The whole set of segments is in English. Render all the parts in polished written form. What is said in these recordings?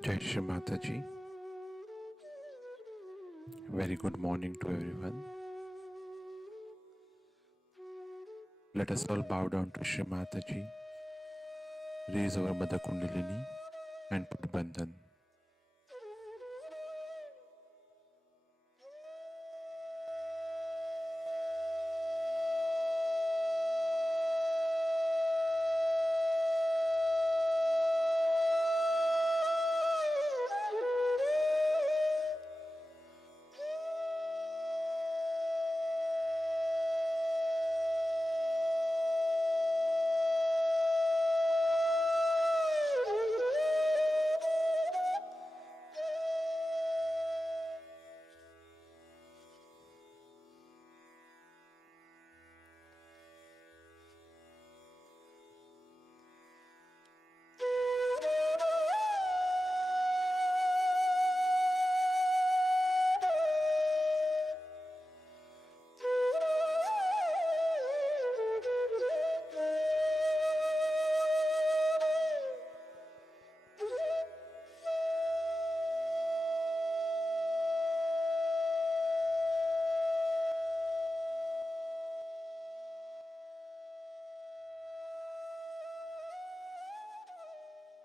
Jai Shri Mataji. Very good morning to everyone. Let us all bow down to Shri Mataji, raise our Mother Kundalini and put Bandhan.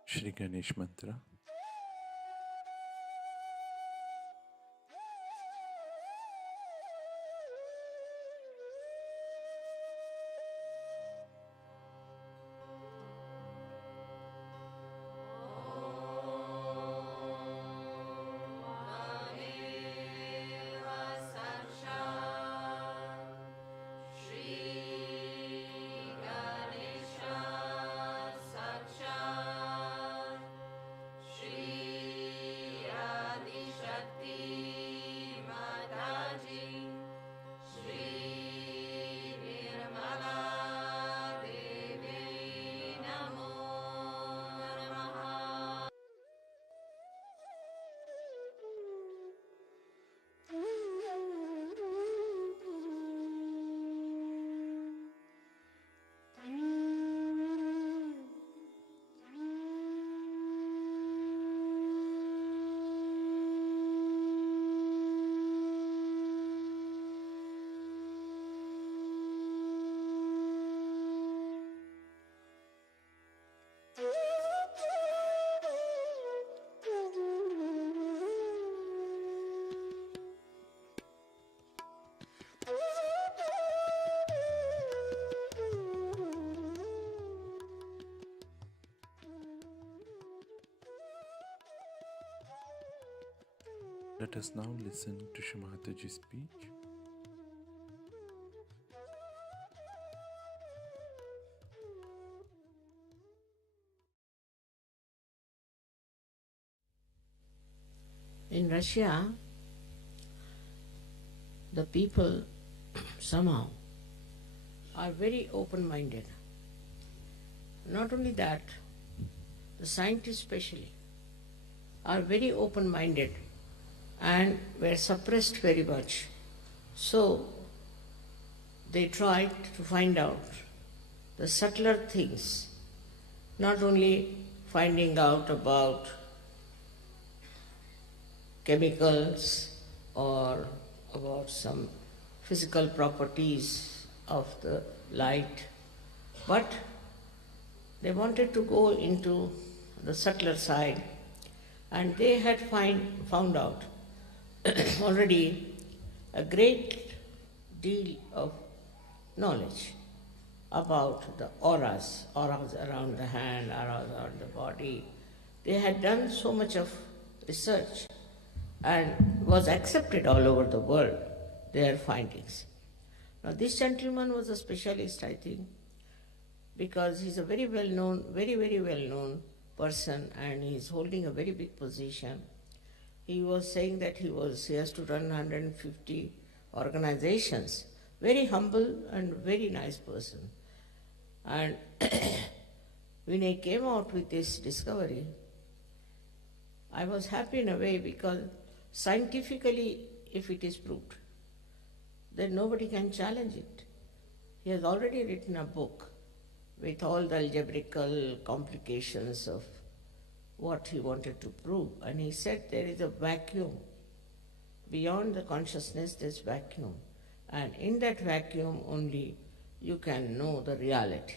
Shri Ganesh Mantra. Let us now listen to Shri Mataji's speech. In Russia, the people somehow are very open-minded. Not only that, the scientists especially are very open-minded and were suppressed very much. So they tried to find out the subtler things, not only finding out about chemicals or about some physical properties of the light, but they wanted to go into the subtler side, and they had found out already a great deal of knowledge about the auras around the hand, auras around the body. They had done so much of research and was accepted all over the world, their findings. Now this gentleman was a specialist, I think, because he's a very well-known, very well-known person, and he's holding a very big position. He was saying that he has to run 150 organizations. Very humble and very nice person. And when he came out with this discovery, I was happy in a way, because scientifically, if it is proved, then nobody can challenge it. He has already written a book with all the algebraical complications of what he wanted to prove. And he said there is a vacuum. Beyond the consciousness, there's vacuum. And in that vacuum only you can know the reality.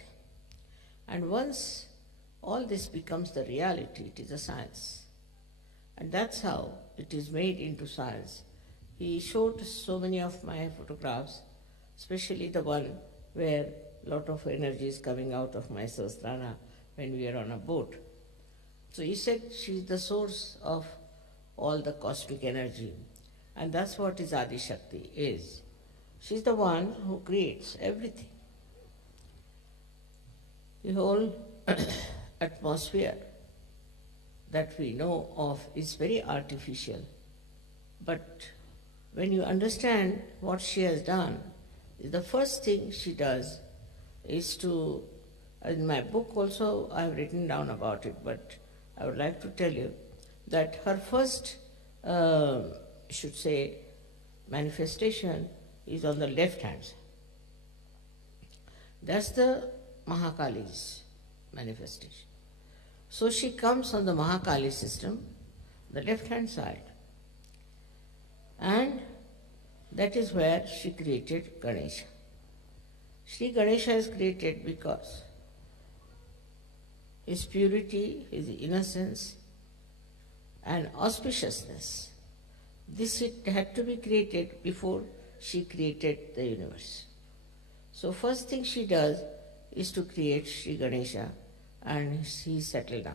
And once all this becomes the reality, it is a science. And that's how it is made into science. He showed so many of my photographs, especially the one where a lot of energy is coming out of my Sahasrara when we are on a boat. So he said she is the source of all the cosmic energy. And that's what his Adi Shakti is. She's the one who creates everything. The whole atmosphere that we know of is very artificial. But when you understand what she has done, the first thing she does is to, in my book also I have written down about it, but I would like to tell you that her first, should say, manifestation is on the left hand side. That's the Mahakali's manifestation. So she comes on the Mahakali system, the left hand side, and that is where she created Ganesha. Sri Ganesha is created because his purity, his innocence and auspiciousness, this it had to be created before she created the universe. So first thing she does is to create Sri Ganesha, and he settled down.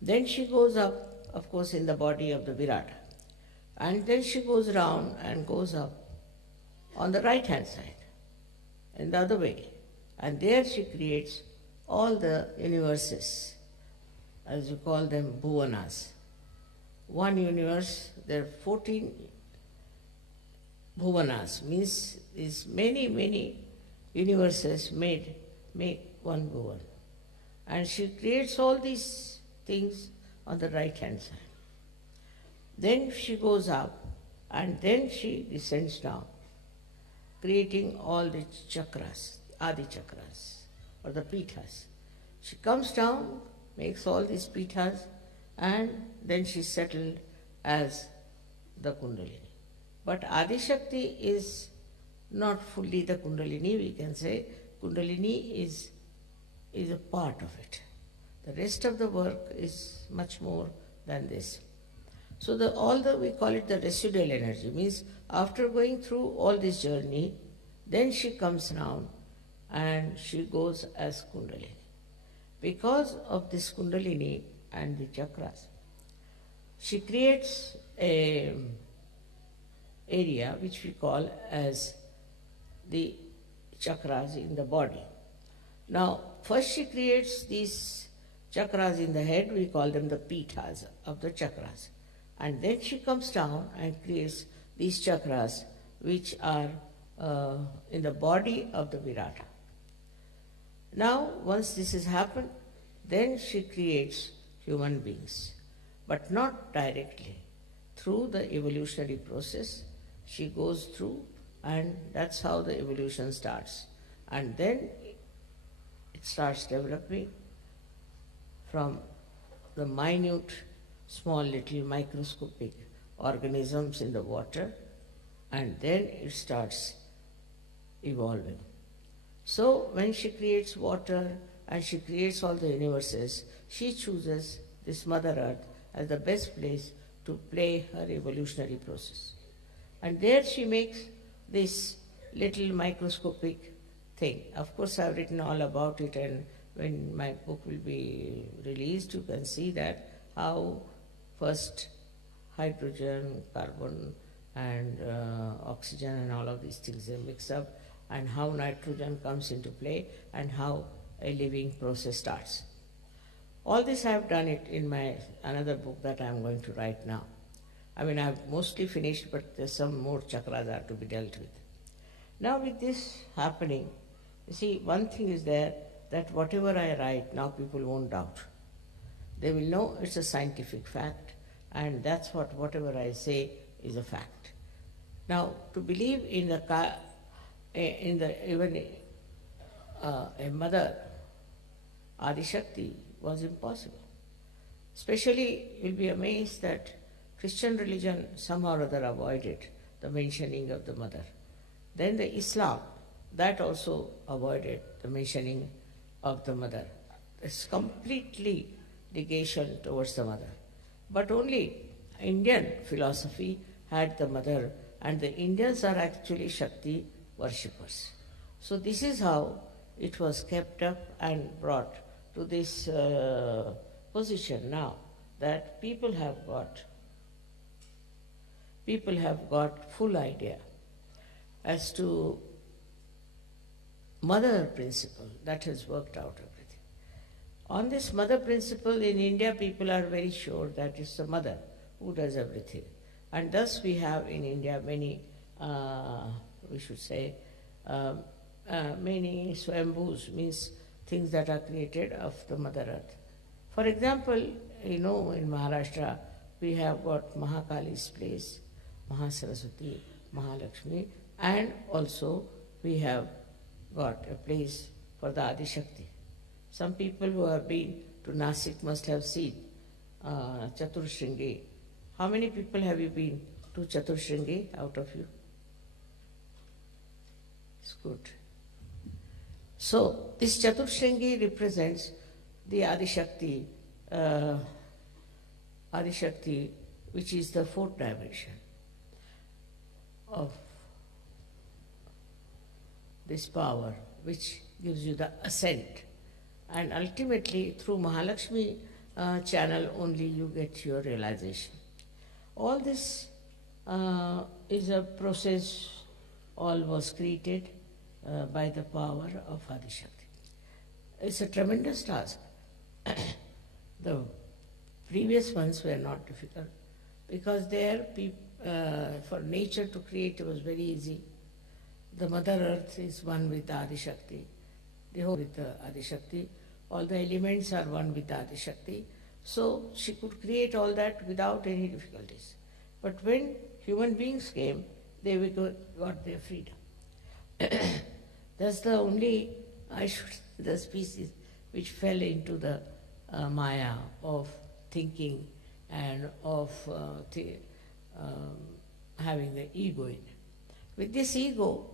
Then she goes up, of course, in the body of the Virata. And then she goes round and goes up on the right hand side, in the other way. And there she creates all the universes, as you call them, bhuvanas. One universe, there are 14 bhuvanas, means is many universes make one bhuvan. And she creates all these things on the right hand side. Then she goes up and then she descends down, creating all the chakras, Adi chakras, or the pithas. She comes down, makes all these pithas, and then she settled as the Kundalini. But Adi Shakti is not fully the Kundalini, we can say. Kundalini is a part of it. The rest of the work is much more than this. So we call it the residual energy, means after going through all this journey, then she comes down and she goes as Kundalini. Because of this Kundalini and the chakras, she creates a area which we call as the chakras in the body. Now, first she creates these chakras in the head, we call them the pithas of the chakras. And then she comes down and creates these chakras which are in the body of the Virata. Now, once this has happened, then she creates human beings, but not directly. Through the evolutionary process, she goes through, and that's how the evolution starts. And then it starts developing from the minute, small little microscopic organisms in the water, and then it starts evolving. So when she creates water and she creates all the universes, she chooses this Mother Earth as the best place to play her evolutionary process. And there she makes this little microscopic thing. Of course, I've written all about it, and when my book will be released, you can see that how first hydrogen, carbon, and oxygen and all of these things are mixed up, and how nitrogen comes into play, and how a living process starts. All this I have done it in my another book that I am going to write now. I mean, I have mostly finished, but there's some more chakras are to be dealt with. Now with this happening, you see, one thing is there, that whatever I write, now people won't doubt. They will know it's a scientific fact, and that's whatever I say is a fact. Now, to believe in even a mother, Adi Shakti, was impossible. Especially, you'll be amazed that Christian religion somehow or other avoided the mentioning of the mother. Then the Islam, that also avoided the mentioning of the mother. It's completely negation towards the mother. But only Indian philosophy had the mother, and the Indians are actually Shakti worshippers. So this is how it was kept up and brought to this position now, that people have got full idea as to mother principle that has worked out everything. On this mother principle in India, people are very sure that it's the mother who does everything. And thus we have in India many, many swambhus, means things that are created of the Mother Earth. For example, in Maharashtra, we have got Mahakali's place, Mahasaraswati, Mahalakshmi, and also we have got a place for the Adi Shakti. Some people who have been to Nasik must have seen Chaturshringi. How many people have you been to Chaturshringi out of you? It's good. So, this Chaturshringi represents the Adi Shakti, which is the fourth dimension of this power, which gives you the ascent. And ultimately, through Mahalakshmi channel only you get your realization. All this is a process, all was created by the power of Adi Shakti. It's a tremendous task. The previous ones were not difficult because there, for nature to create was very easy. The Mother Earth is one with the Adi Shakti, the whole with the Adi Shakti. All the elements are one with the Adi Shakti. So she could create all that without any difficulties. But when human beings came, they got their freedom. That's the only, the species which fell into the maya of thinking and of having the ego in it. With this ego,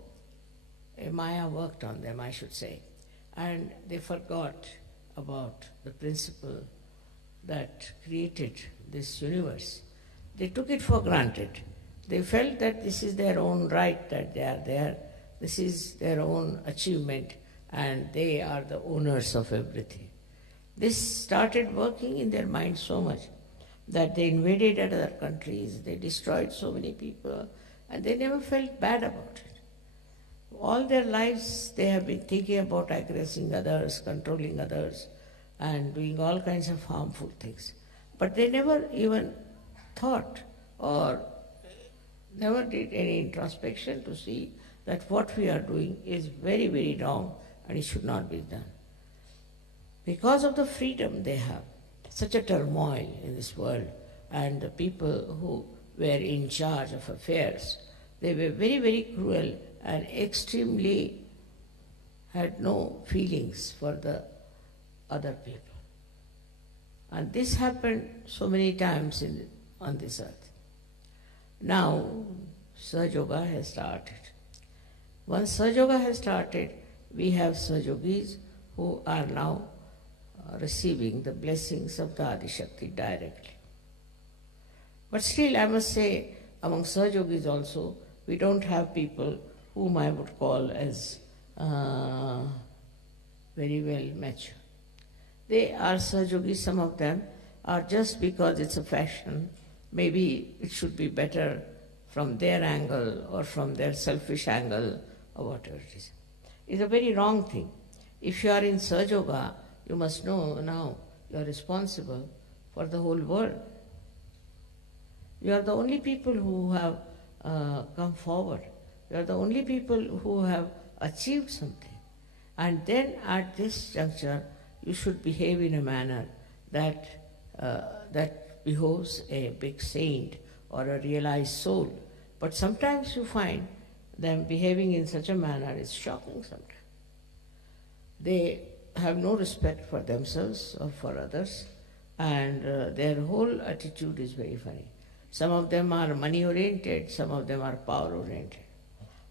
maya worked on them, I should say, and they forgot about the principle that created this universe. They took it for granted. They felt that this is their own right, that they are there, this is their own achievement, and they are the owners of everything. This started working in their mind so much that they invaded other countries, they destroyed so many people, and they never felt bad about it. All their lives they have been thinking about aggressing others, controlling others, and doing all kinds of harmful things. But they never even thought or never did any introspection to see that what we are doing is very, very wrong and it should not be done. Because of the freedom they have, such a turmoil in this world, and the people who were in charge of affairs, they were very, very cruel and extremely had no feelings for the other people. And this happened so many times on this earth. Now, Sahaja Yoga has started. Once Sahaja Yoga has started, we have Sahajogis who are now receiving the blessings of the Adi Shakti directly. But still, I must say, among Sahajogis also, we don't have people whom I would call as very well mature. They are Sahajogis, some of them are just because it's a fashion. Maybe it should be better from their angle or from their selfish angle or whatever it is. It's a very wrong thing. If you are in Sahaja Yoga, you must know now you are responsible for the whole world. You are the only people who have come forward. You are the only people who have achieved something. And then at this juncture, you should behave in a manner that behoves a big saint or a realized soul. But sometimes you find them behaving in such a manner is shocking sometimes. They have no respect for themselves or for others. and their whole attitude is very funny. Some of them are money oriented, some of them are power oriented.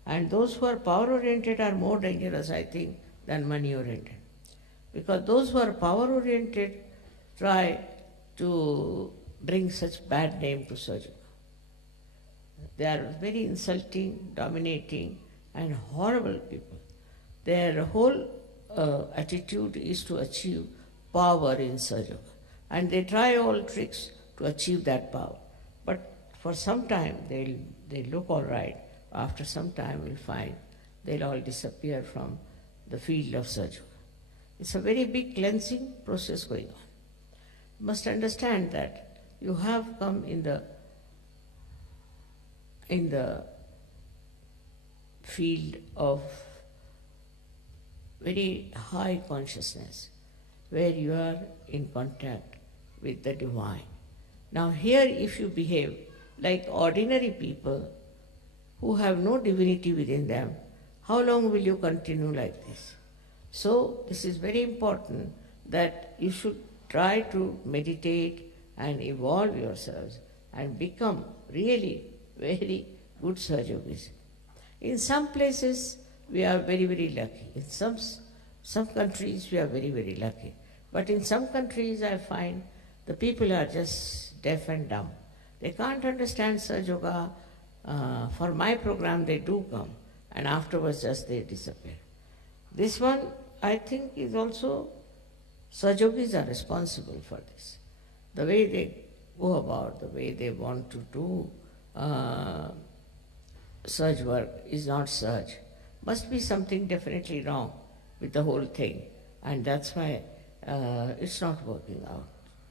And those who are power oriented are more dangerous, I think, than money oriented. Because those who are power oriented try to bring such bad name to Sahaja. They are very insulting, dominating, and horrible people. Their whole attitude is to achieve power in Sahaja. And they try all tricks to achieve that power. But for some time they'll look all right. After some time we'll find they'll all disappear from the field of Sahaja. It's a very big cleansing process going on. You must understand that you have come in the field of very high consciousness, where you are in contact with the divine. Now here, if you behave like ordinary people who have no divinity within them, how long will you continue like this? So this is very important that you should try to meditate and evolve yourselves and become really very good Sahaja Yogis. In some places we are very, very lucky. In some countries we are very, very lucky. But in some countries I find the people are just deaf and dumb. They can't understand Sahaja Yoga. For my program they do come, and afterwards just they disappear. This one, I think, is also, Sahaja Yogis are responsible for this. The way they go about, the way they want to do Sahaja work is not Sahaja. Must be something definitely wrong with the whole thing, and that's why it's not working out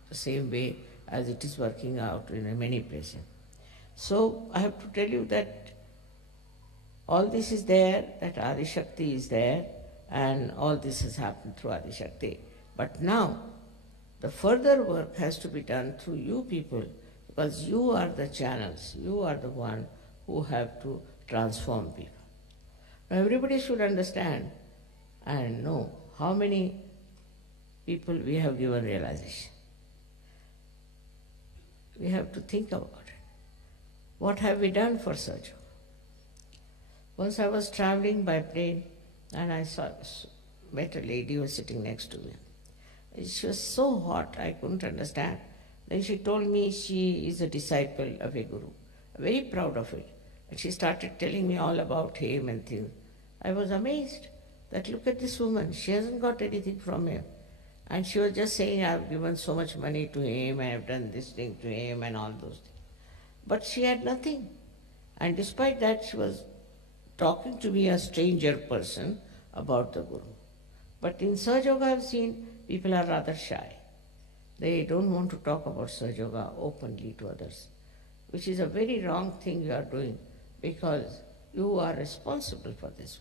the same way as it is working out in many places. So I have to tell you that all this is there, that Adi Shakti is there, and all this has happened through Adi Shakti. But now the further work has to be done through you people, because you are the channels, you are the one who have to transform people. Now everybody should understand and know how many people we have given realization. We have to think about it. What have we done for Sahaja? Once I was traveling by plane and I met a lady who was sitting next to me. She was so hot, I couldn't understand. Then she told me she is a disciple of a guru, very proud of it. And she started telling me all about him and things. I was amazed that look at this woman, she hasn't got anything from him. And she was just saying, I've given so much money to him, I have done this thing to him and all those things. But she had nothing. And despite that, she was talking to me, a stranger person, about the Guru. But in Sahaja Yoga, I've seen people are rather shy. They don't want to talk about Sahaja Yoga openly to others, which is a very wrong thing you are doing, because you are responsible for this.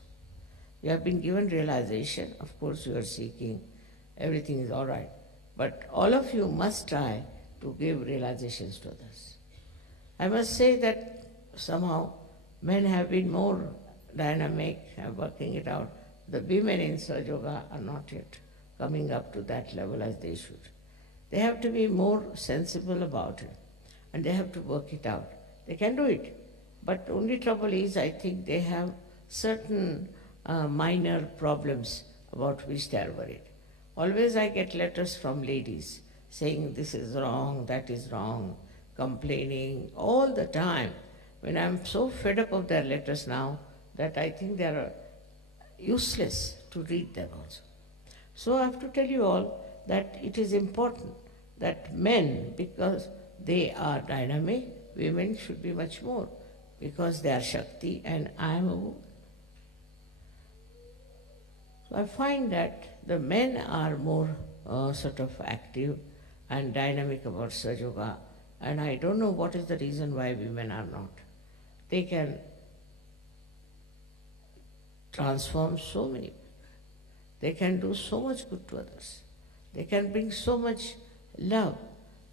You have been given realization, of course you are seeking, everything is all right. But all of you must try to give realizations to others. I must say that somehow men have been more dynamic and working it out. The women in Sahaja Yoga are not yet coming up to that level as they should. They have to be more sensible about it and they have to work it out. They can do it, but only trouble is I think they have certain minor problems about which they are worried. Always I get letters from ladies saying this is wrong, that is wrong, complaining all the time. When I'm so fed up of their letters now that I think they are useless to read them also. So I have to tell you all that it is important that men, because they are dynamic, women should be much more, because they are Shakti and I am a woman. So I find that the men are more sort of active and dynamic about Sahaja Yoga, and I don't know what is the reason why women are not. They can transform so many people. They can do so much good to others. They can bring so much love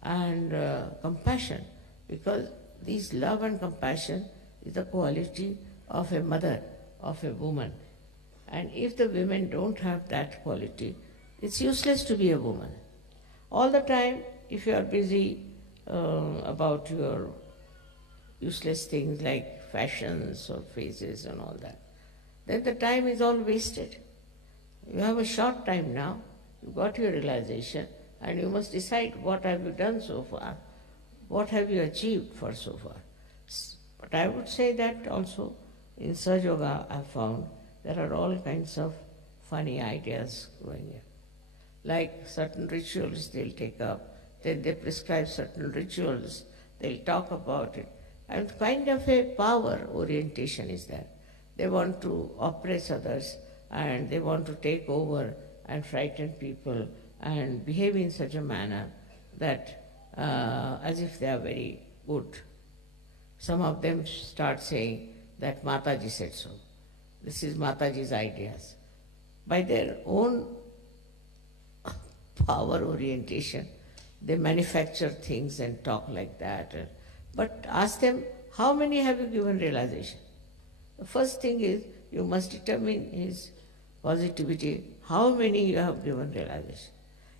and compassion, because this love and compassion is the quality of a mother, of a woman. And if the women don't have that quality, it's useless to be a woman. All the time if you are busy about your useless things like fashions or faces and all that, then the time is all wasted. You have a short time now, you got your realization, and you must decide what have you done so far, what have you achieved for so far. But I would say that also in Sahaja Yoga I found there are all kinds of funny ideas going in. Like certain rituals they'll take up, then they prescribe certain rituals, they'll talk about it. And kind of a power orientation is there. They want to oppress others and they want to take over and frighten people and behave in such a manner that as if they are very good. Some of them start saying that Mataji said so. This is Mataji's ideas. By their own power orientation, they manufacture things and talk like that. But ask them, how many have you given realization? The first thing is, you must determine his positivity, how many you have given realization.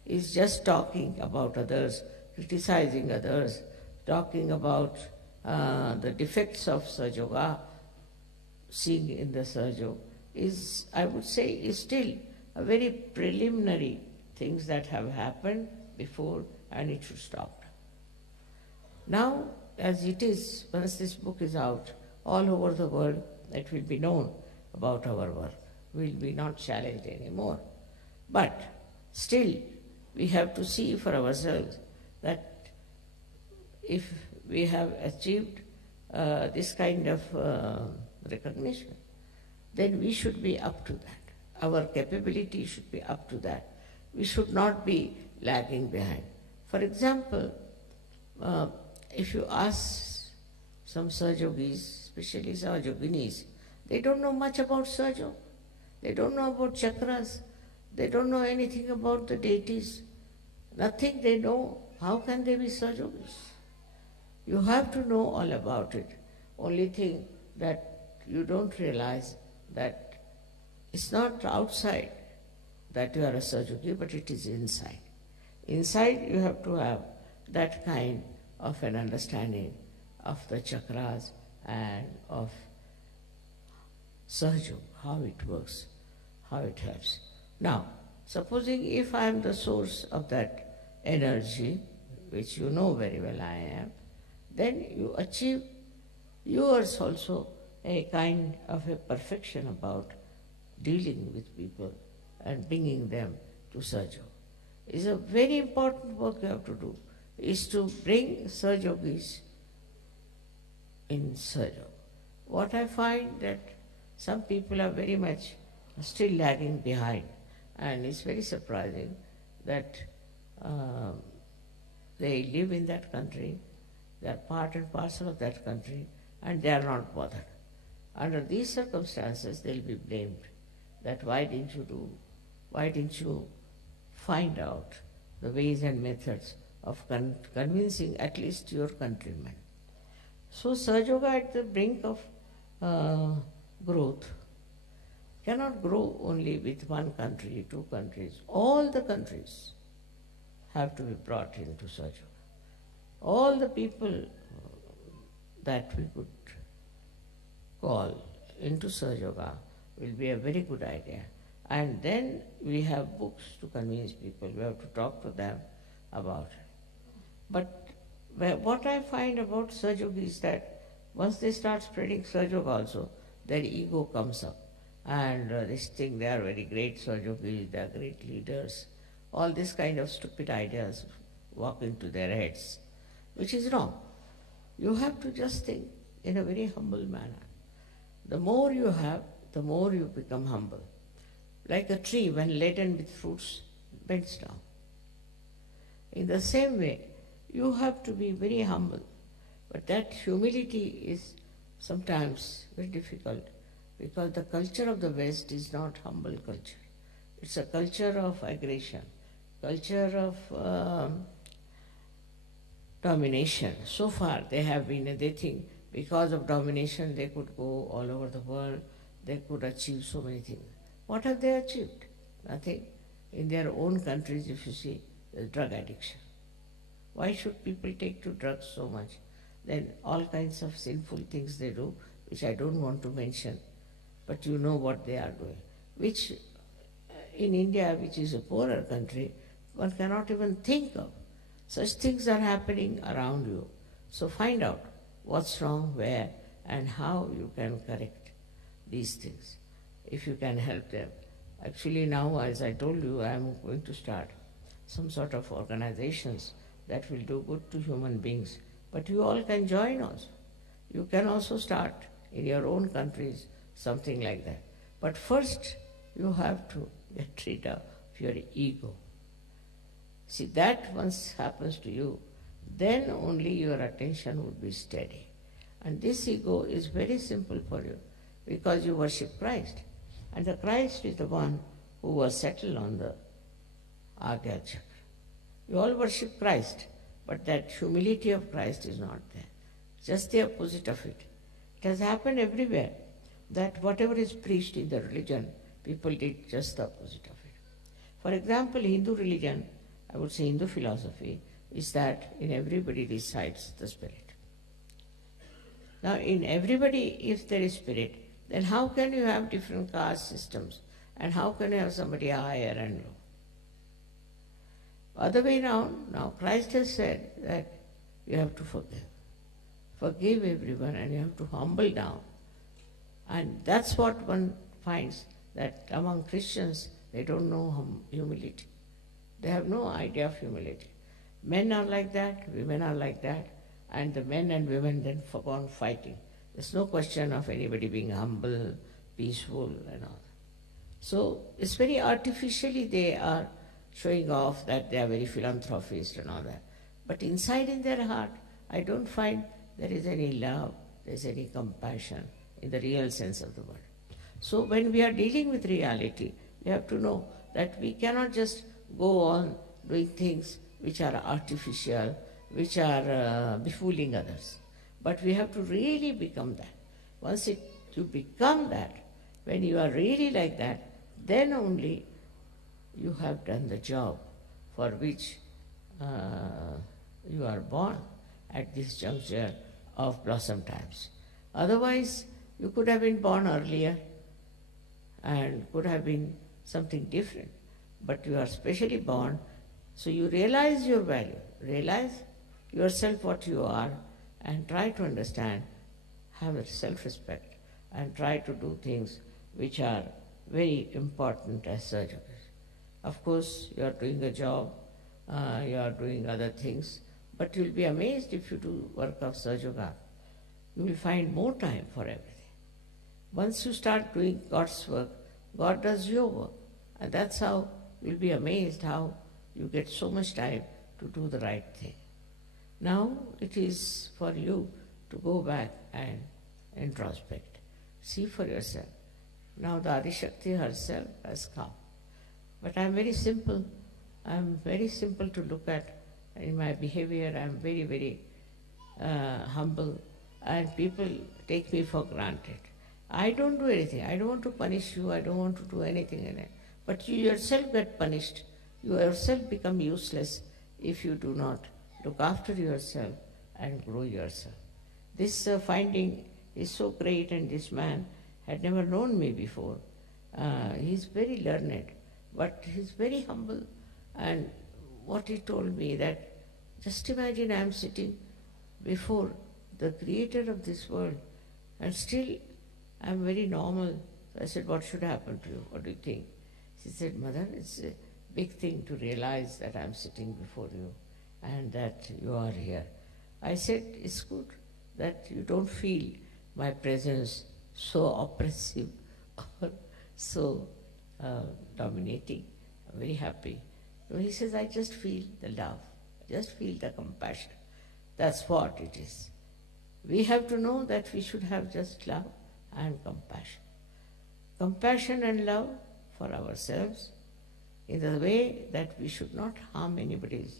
Is just talking about others, criticizing others, talking about the defects of Sahaja Yoga, seeing in the Sahaja Yoga, is, I would say, is still a very preliminary things that have happened before, and it should stop. Now, as it is, once this book is out, all over the world, it will be known about our work. We will be not challenged anymore. But still, we have to see for ourselves that if we have achieved this kind of recognition, then we should be up to that. Our capability should be up to that. We should not be lagging behind. For example, if you ask some Sahaja Yogis, especially Sahaja Yoginis, they don't know much about Sahaja Yoga. They don't know about chakras. They don't know anything about the deities. Nothing they know. How can they be Sahaja Yogis? You have to know all about it. Only thing that you don't realize that it's not outside that you are a Sahaja Yogi, but it is inside. Inside you have to have that kind of an understanding of the chakras and of Sahaja Yoga, how it works, how it helps. Now, supposing if I am the source of that energy, which you know very well I am, then you achieve yours also a kind of a perfection about dealing with people and bringing them to Sahaja Yoga. It's a very important work you have to do, is to bring Sahaja Yogis in Sahaja Yoga. What I find that some people are very much still lagging behind, and it's very surprising that they live in that country, they are part and parcel of that country, and they are not bothered. Under these circumstances, they'll be blamed that why didn't you find out the ways and methods of convincing at least your countrymen. So Sahaja Yoga at the brink of growth cannot grow only with one country, two countries. All the countries have to be brought into Sahaja Yoga. All the people that we could call into Sahaja Yoga will be a very good idea. And then we have books to convince people. We have to talk to them about it. But what I find about Sahaja Yoga is that once they start spreading Sahaja Yoga also, their ego comes up. And they think they are very great Sahaja Yogis, they are great leaders. All this kind of stupid ideas walk into their heads, which is wrong. You have to just think in a very humble manner. The more you have, the more you become humble. Like a tree, when laden with fruits, bends down. In the same way, you have to be very humble. But that humility is sometimes very difficult, because the culture of the West is not humble culture. It's a culture of aggression, culture of domination. So far they have been, they think because of domination they could go all over the world, they could achieve so many things. What have they achieved? Nothing. In their own countries, if you see, there's drug addiction. Why should people take to drugs so much? Then all kinds of sinful things they do, which I don't want to mention, but you know what they are doing, which in India, which is a poorer country, one cannot even think of. Such things are happening around you. So find out what's wrong, where, and how you can correct these things, if you can help them. Actually now, as I told you, I am going to start some sort of organizations that will do good to human beings. But you all can join also. You can also start in your own countries something like that. But first, you have to get rid of your ego. See, that once happens to you, then only your attention would be steady. And this ego is very simple for you because you worship Christ. And the Christ is the one who was settled on the Agya Chakra. You all worship Christ, but that humility of Christ is not there. Just the opposite of it. It has happened everywhere that whatever is preached in the religion, people did just the opposite of it. For example, Hindu religion, I would say Hindu philosophy, is that in everybody resides the spirit. Now, in everybody, if there is spirit, then how can you have different caste systems? And how can you have somebody higher and low? Other way around, now Christ has said that you have to forgive. Forgive everyone and you have to humble down. And that's what one finds, that among Christians, they don't know humility. They have no idea of humility. Men are like that, women are like that, and the men and women then go on fighting. There's no question of anybody being humble, peaceful and all. So it's very artificially they are showing off that they are very philanthropist and all that. But inside in their heart, I don't find there is any love, there is any compassion in the real sense of the word. So when we are dealing with reality, we have to know that we cannot just go on doing things which are artificial, which are befooling others. But we have to really become that. Once you become that, when you are really like that, then only you have done the job for which you are born at this juncture of blossom times. Otherwise, you could have been born earlier and could have been something different. But you are specially born, so you realize your value, realize yourself what you are, and try to understand, have a self-respect, and try to do things which are very important as surgeons. Of course, you are doing a job, you are doing other things, but you will be amazed if you do work of Sahaja. You will find more time for everything. Once you start doing God's work, God does your work. And that's how you'll be amazed how you get so much time to do the right thing. Now it is for you to go back and introspect. See for yourself. Now the Adishakti herself has come. But I'm very simple. I'm very simple to look at in my behavior. I'm very, very humble, and people take me for granted. I don't do anything. I don't want to punish you. I don't want to do anything in it. But you yourself get punished. You yourself become useless if you do not look after yourself and grow yourself. This finding is so great, and this man had never known me before. He's very learned, but he's very humble. And what he told me that, just imagine I'm sitting before the creator of this world, and still I'm very normal. So I said, what should happen to you? What do you think? She said, Mother, it's a big thing to realize that I'm sitting before you and that you are here. I said, it's good that you don't feel my presence so oppressive or so dominating. I'm very happy. So he says, I just feel the love, just feel the compassion. That's what it is. We have to know that we should have just love and compassion. Compassion and love for ourselves in the way that we should not harm anybody's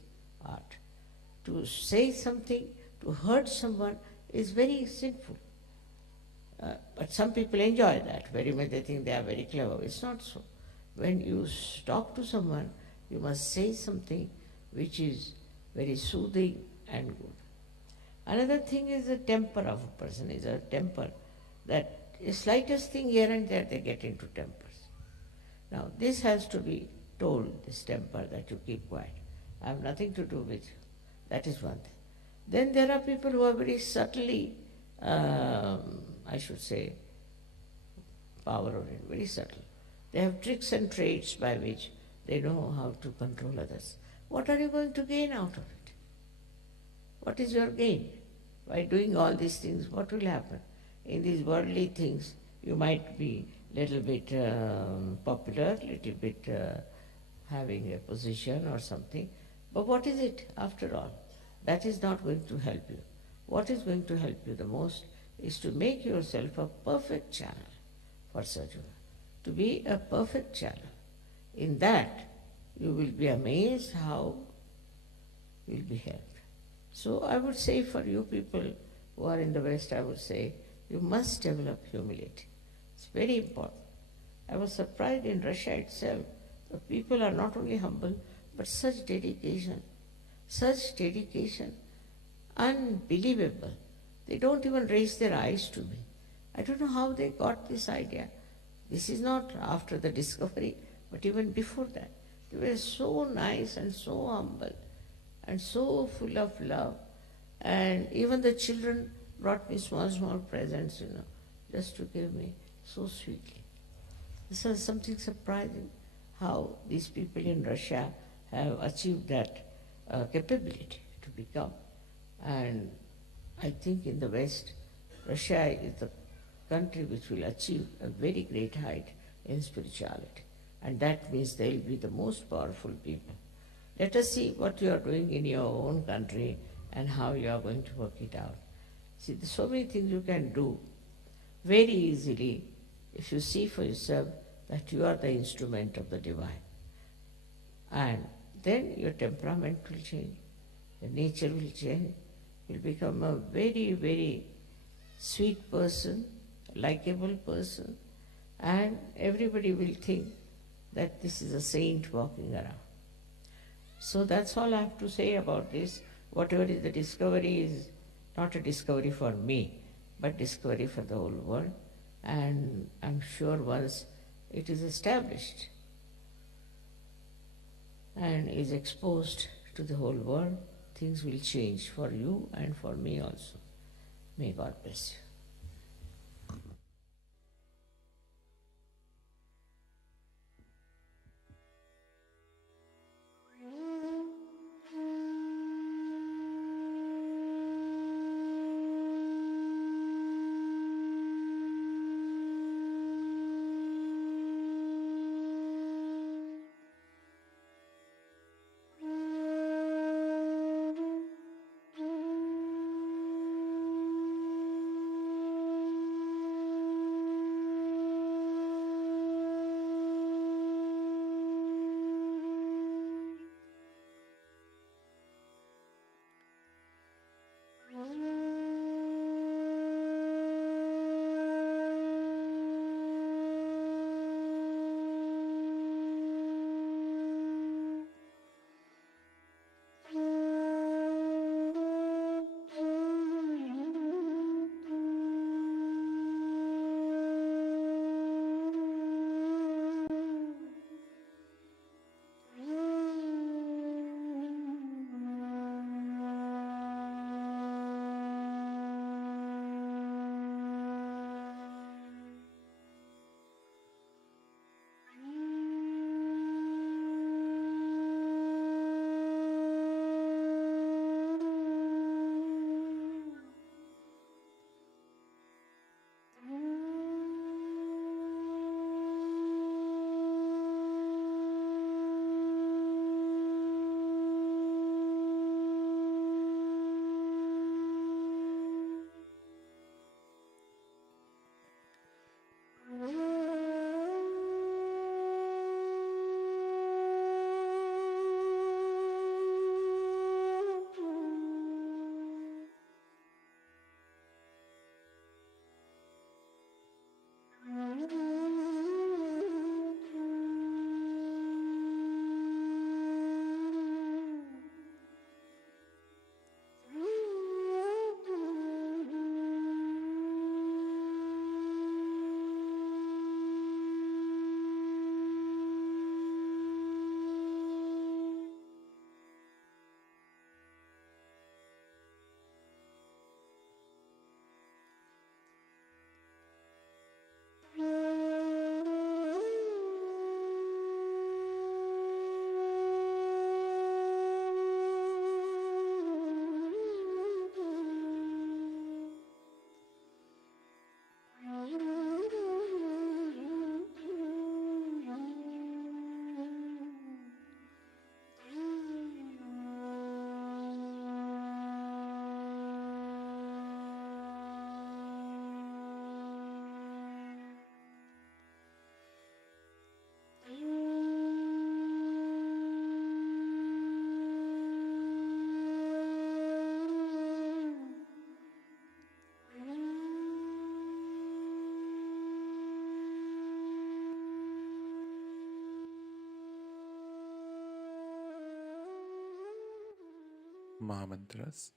heart. To say something, to hurt someone is very sinful. But some people enjoy that very much. They think they are very clever. It's not so. When you talk to someone, you must say something which is very soothing and good. Another thing is the temper of a person, is a temper that the slightest thing here and there they get into tempers. Now this has to be told, this temper, that you keep quiet. I have nothing to do with you. That is one thing. Then there are people who are very subtly, I should say, power oriented, very subtle. They have tricks and traits by which they know how to control others. What are you going to gain out of it? What is your gain? By doing all these things, what will happen? In these worldly things, you might be little bit popular, little bit having a position or something. But what is it after all? That is not going to help you. What is going to help you the most is to make yourself a perfect channel for Sajuna. To be a perfect channel. In that, you will be amazed how you will be helped. So I would say for you people who are in the West, I would say you must develop humility. It's very important. I was surprised in Russia itself. The people are not only humble, but such dedication, unbelievable. They don't even raise their eyes to me. I don't know how they got this idea. This is not after the discovery, but even before that. They were so nice and so humble and so full of love. And even the children brought me small, small presents, just to give me so sweetly. This is something surprising, how these people in Russia have achieved that capability to become. And I think in the West, Russia is the country which will achieve a very great height in spirituality. And that means they will be the most powerful people. Let us see what you are doing in your own country and how you are going to work it out. See, there's so many things you can do very easily if you see for yourself that you are the instrument of the divine. And then your temperament will change, your nature will change, you'll become a very, very sweet person, likable person, and everybody will think that this is a saint walking around. So that's all I have to say about this. Whatever is the discovery is not a discovery for me, but discovery for the whole world. And I'm sure once it is established and is exposed to the whole world, things will change for you and for me also. May God bless you. Mahamantras.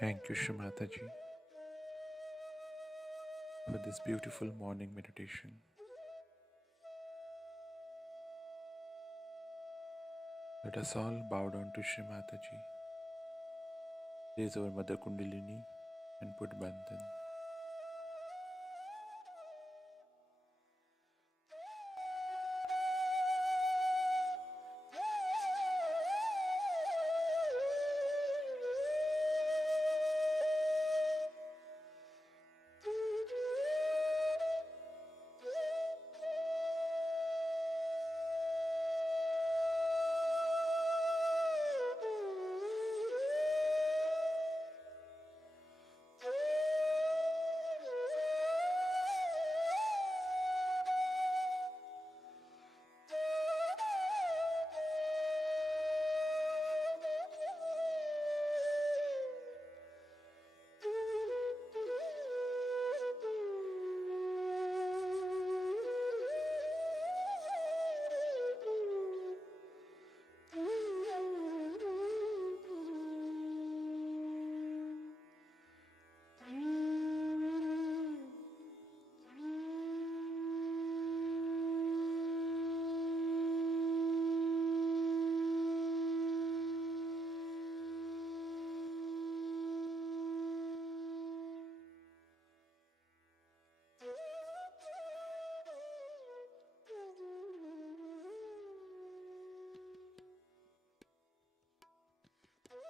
Thank you, Shrimata ji, for this beautiful morning meditation. Let us all bow down to Shrimata ji, raise our Mother Kundalini and put Bandhan.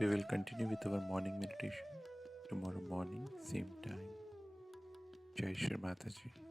We will continue with our morning meditation tomorrow morning, same time. Jai Shri Mataji.